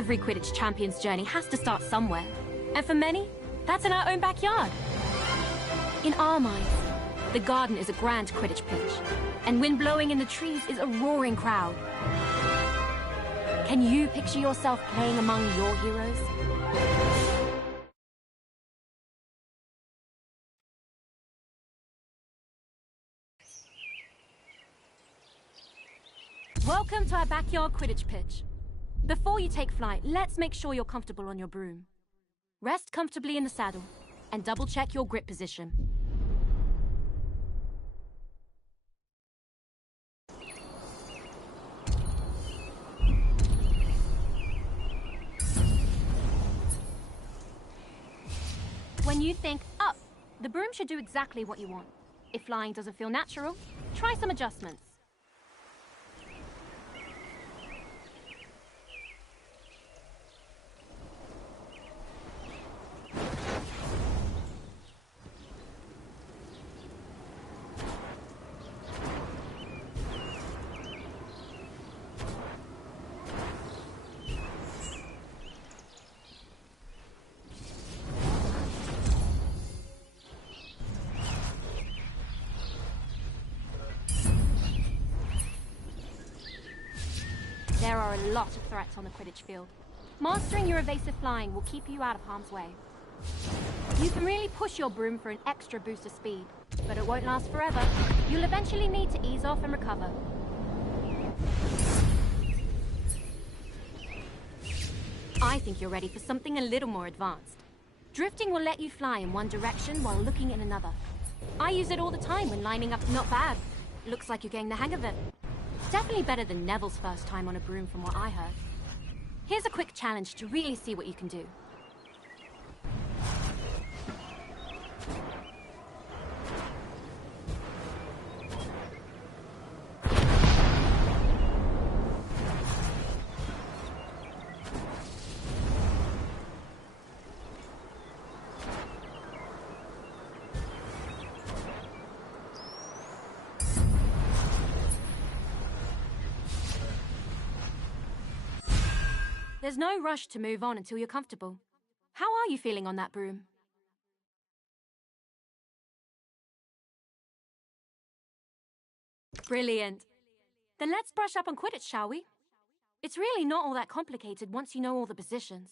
Every Quidditch champion's journey has to start somewhere. And for many, that's in our own backyard. In our minds, the garden is a grand Quidditch pitch, and wind blowing in the trees is a roaring crowd. Can you picture yourself playing among your heroes? Welcome to our backyard Quidditch pitch. Before you take flight, let's make sure you're comfortable on your broom. Rest comfortably in the saddle and double-check your grip position. When you think up, the broom should do exactly what you want. If flying doesn't feel natural, try some adjustments. There are a lot of threats on the Quidditch field. Mastering your evasive flying will keep you out of harm's way. You can really push your broom for an extra boost of speed, but it won't last forever. You'll eventually need to ease off and recover. I think you're ready for something a little more advanced. Drifting will let you fly in one direction while looking in another. I use it all the time when lining up. Not bad. Looks like you're getting the hang of it. Definitely better than Neville's first time on a broom from what I heard. Here's a quick challenge to really see what you can do. There's no rush to move on until you're comfortable. How are you feeling on that broom? Brilliant. Then let's brush up on Quidditch, shall we? It's really not all that complicated once you know all the positions.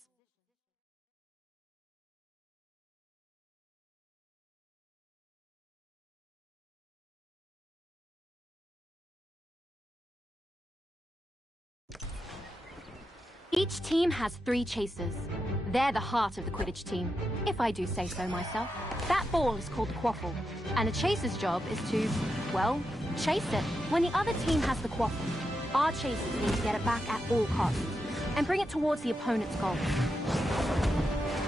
Each team has 3 chasers. They're the heart of the Quidditch team, if I do say so myself. That ball is called the quaffle, and a chaser's job is to, well, chase it. When the other team has the quaffle, our chasers need to get it back at all costs, and bring it towards the opponent's goal.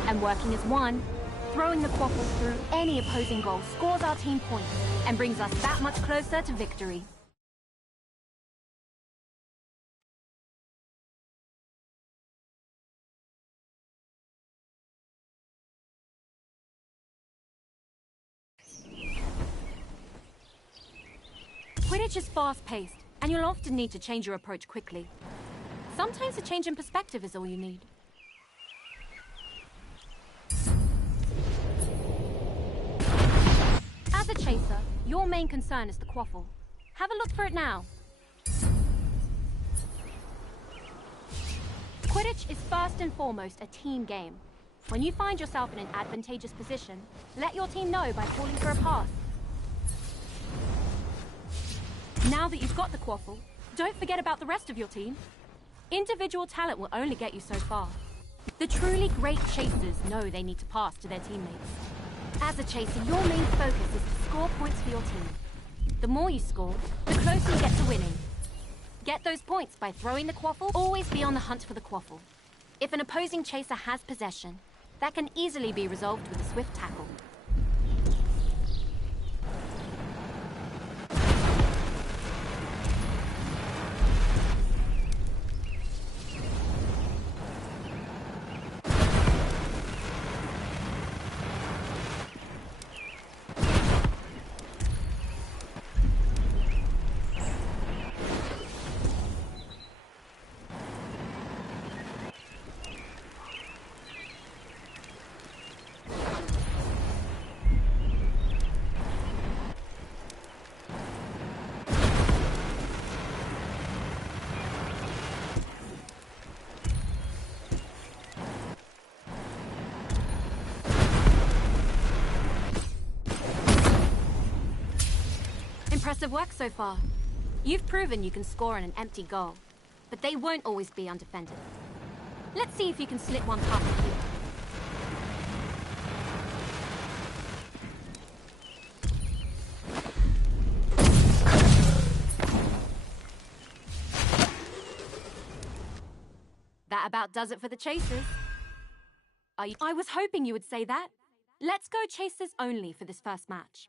And working as one, throwing the quaffle through any opposing goal scores our team points, and brings us that much closer to victory. Quidditch is fast-paced, and you'll often need to change your approach quickly. Sometimes a change in perspective is all you need. As a chaser, your main concern is the quaffle. Have a look for it now. Quidditch is first and foremost a team game. When you find yourself in an advantageous position, let your team know by calling for a pass. Now that you've got the quaffle, don't forget about the rest of your team. Individual talent will only get you so far. The truly great chasers know they need to pass to their teammates. As a chaser, your main focus is to score points for your team. The more you score, the closer you get to winning. Get those points by throwing the quaffle. Always be on the hunt for the quaffle. If an opposing chaser has possession, that can easily be resolved with a swift tackle. Impressive work so far. You've proven you can score on an empty goal, but they won't always be undefended. Let's see if you can slip one past the keeper. That about does it for the chasers. I was hoping you would say that. Let's go chasers only for this first match.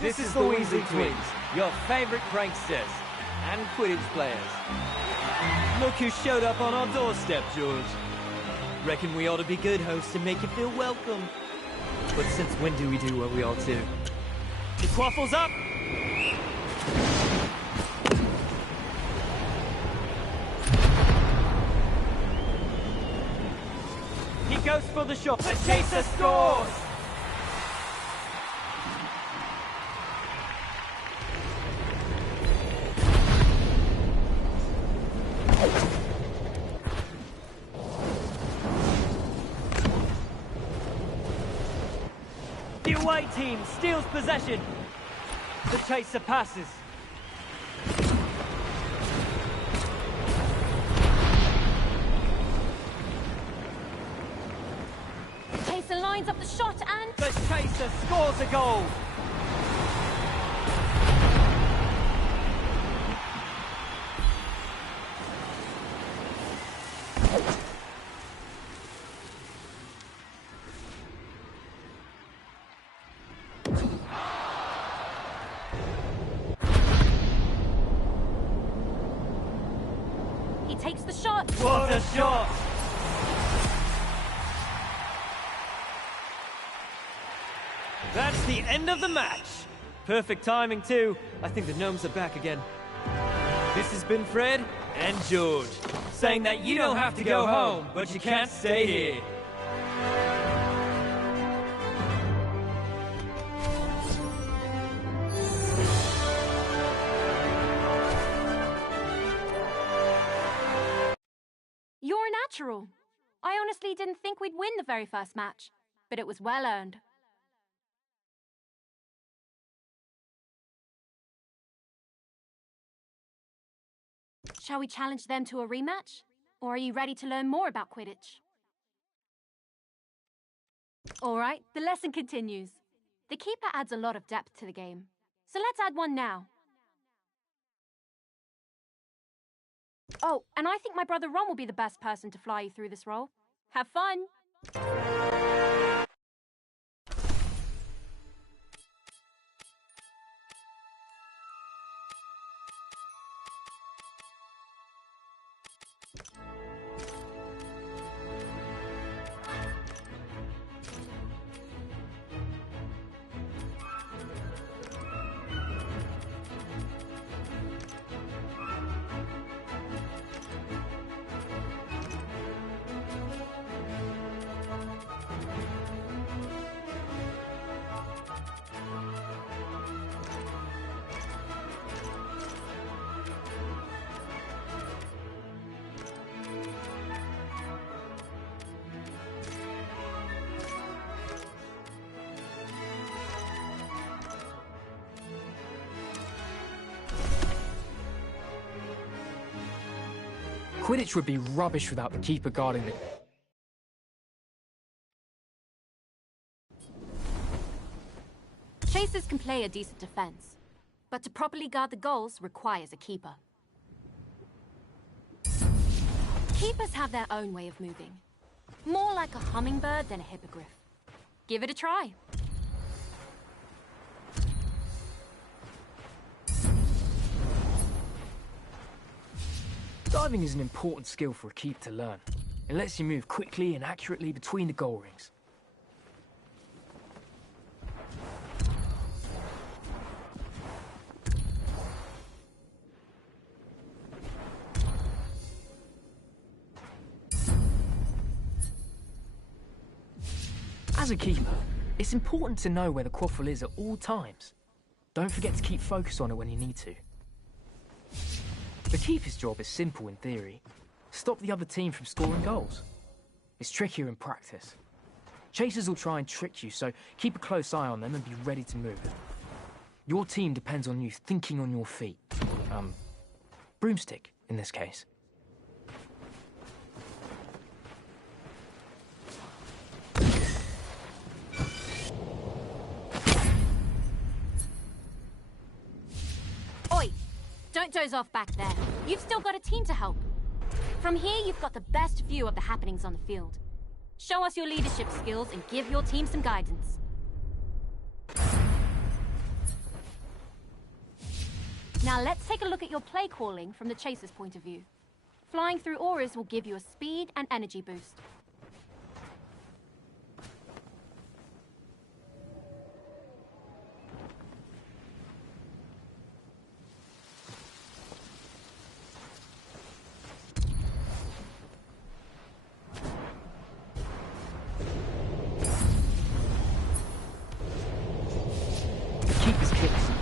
This is the Weasley Twins, your favorite pranksters and Quidditch players. Look who showed up on our doorstep, George. Reckon we ought to be good hosts and make you feel welcome. But since when do we do what we ought to? The quaffle's up! He goes for the shot. The chaser scores! The away team steals possession. The chaser passes. The chaser lines up the shot and... The chaser scores a goal. He takes the shot. What a shot! That's the end of the match. Perfect timing too. I think the gnomes are back again. This has been Fred and George, saying that you don't have to go home, but you can't stay here. You're a natural. I honestly didn't think we'd win the very first match, but it was well earned. Shall we challenge them to a rematch? Or are you ready to learn more about Quidditch? All right, the lesson continues. The keeper adds a lot of depth to the game, so let's add one now. Oh, and I think my brother Ron will be the best person to fly you through this role. Have fun! Quidditch would be rubbish without the keeper guarding the... Chasers can play a decent defense, but to properly guard the goals requires a keeper. Keepers have their own way of moving. More like a hummingbird than a hippogriff. Give it a try. Diving is an important skill for a keeper to learn. It lets you move quickly and accurately between the goal rings. As a keeper, it's important to know where the quaffle is at all times. Don't forget to keep focus on it when you need to. The keeper's job is simple in theory. Stop the other team from scoring goals. It's trickier in practice. Chasers will try and trick you, so keep a close eye on them and be ready to move. Your team depends on you thinking on your feet. Broomstick, in this case. Oi! Don't doze off back there. You've still got a team to help. From here, you've got the best view of the happenings on the field. Show us your leadership skills and give your team some guidance. Now let's take a look at your play calling from the chaser's point of view. Flying through auras will give you a speed and energy boost.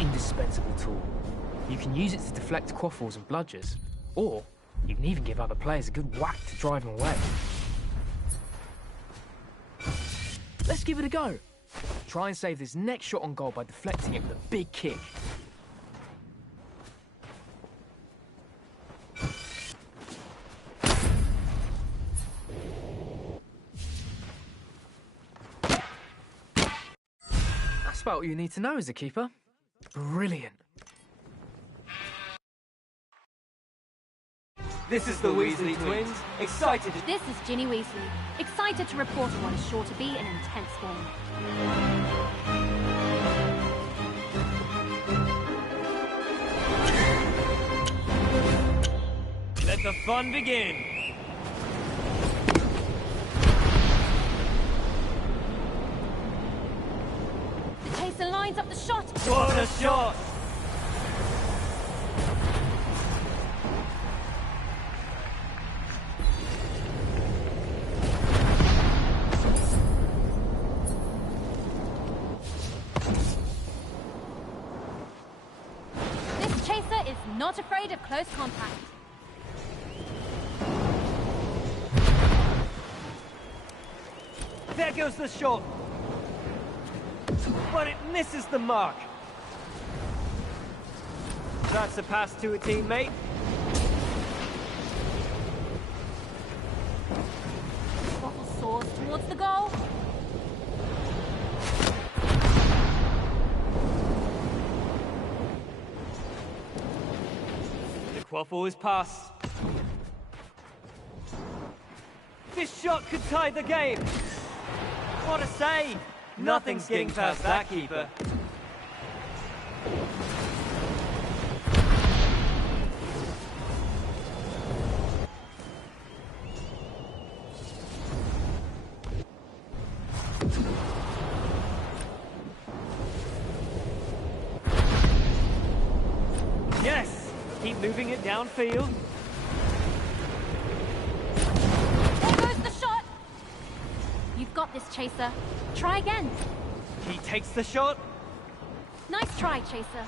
Indispensable tool. You can use it to deflect quaffles and bludgers, or you can even give other players a good whack to drive them away. Let's give it a go. Try and save this next shot on goal by deflecting it with a big kick. That's about all you need to know as a keeper. Brilliant. This is the Weasley twins, excited to... This is Ginny Weasley, excited to report on what is sure to be an intense game. Let the fun begin! The chaser lines up the shot! What a shot! This chaser is not afraid of close contact. There goes the shot! But it misses the mark! That's a pass to a teammate. Quaffle soars towards the goal. The quaffle is passed. This shot could tie the game! What a save! Nothing's getting past that keeper. Yes! Keep moving it downfield. There goes the shot! You've got this, chaser. Try again. He takes the shot. Nice try, chaser.